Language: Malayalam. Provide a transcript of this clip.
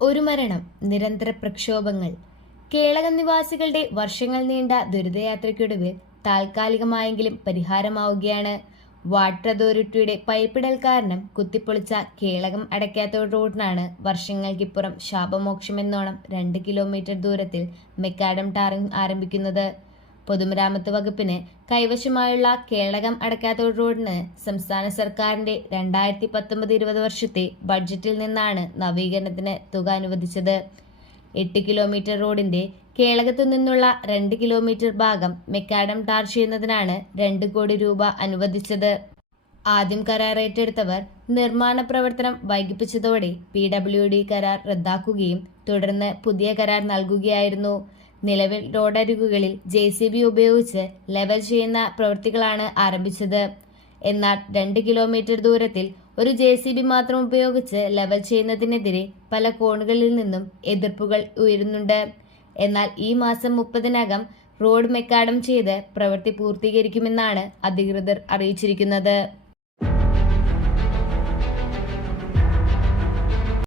ഒരു മരണം നിരന്തര പ്രക്ഷോഭങ്ങൾ. കേളക നിവാസികളുടെ വർഷങ്ങൾ നീണ്ട ദുരിതയാത്രയ്ക്കൊടുവിൽ താൽക്കാലികമായെങ്കിലും പരിഹാരമാവുകയാണ്. വാട്ടർ അതോറിറ്റിയുടെ പൈപ്പിടൽ കാരണം കുത്തിപ്പൊളിച്ച കേളകം അടയ്ക്കാത്ത റോഡിനാണ് വർഷങ്ങൾക്കിപ്പുറം ശാപമോക്ഷമെന്നോണം രണ്ട് കിലോമീറ്റർ ദൂരത്തിൽ മെക്കാഡം ടാറിംഗ് ആരംഭിക്കുന്നത്. പൊതുമരാമത്ത് വകുപ്പിന് കൈവശമായുള്ള കേളകം അടക്കാത്തോട് റോഡിന് സംസ്ഥാന സർക്കാരിന്റെ രണ്ടായിരത്തി പത്തൊമ്പത് ഇരുപത് വർഷത്തെ ബഡ്ജറ്റിൽ നിന്നാണ് നവീകരണത്തിന് തുക അനുവദിച്ചത്. എട്ട് കിലോമീറ്റർ റോഡിന്റെ കേളകത്തു നിന്നുള്ള രണ്ട് കിലോമീറ്റർ ഭാഗം മെക്കാഡം ടാർ ചെയ്യുന്നതിനാണ് രണ്ട് കോടി രൂപ അനുവദിച്ചത്. ആദ്യം കരാർ ഏറ്റെടുത്തവർ നിർമ്മാണ പ്രവർത്തനം വൈകിപ്പിച്ചതോടെ പി ഡബ്ല്യു ഡി കരാർ റദ്ദാക്കുകയും തുടർന്ന് പുതിയ കരാർ നൽകുകയായിരുന്നു. നിലവിൽ റോഡരികുകളിൽ ജെ സി ബി ഉപയോഗിച്ച് ലെവൽ ചെയ്യുന്ന പ്രവൃത്തികളാണ് ആരംഭിച്ചത്. എന്നാൽ രണ്ട് കിലോമീറ്റർ ദൂരത്തിൽ ഒരു ജെ സി ബി മാത്രം ഉപയോഗിച്ച് ലെവൽ ചെയ്യുന്നതിനെതിരെ പല കോണുകളിൽ നിന്നും എതിർപ്പുകൾ ഉയരുന്നുണ്ട്. എന്നാൽ ഈ മാസം മുപ്പതിനകം റോഡ് മെക്കാഡം ചെയ്ത് പ്രവൃത്തി പൂർത്തീകരിക്കുമെന്നാണ് അധികൃതർ അറിയിച്ചിരിക്കുന്നത്.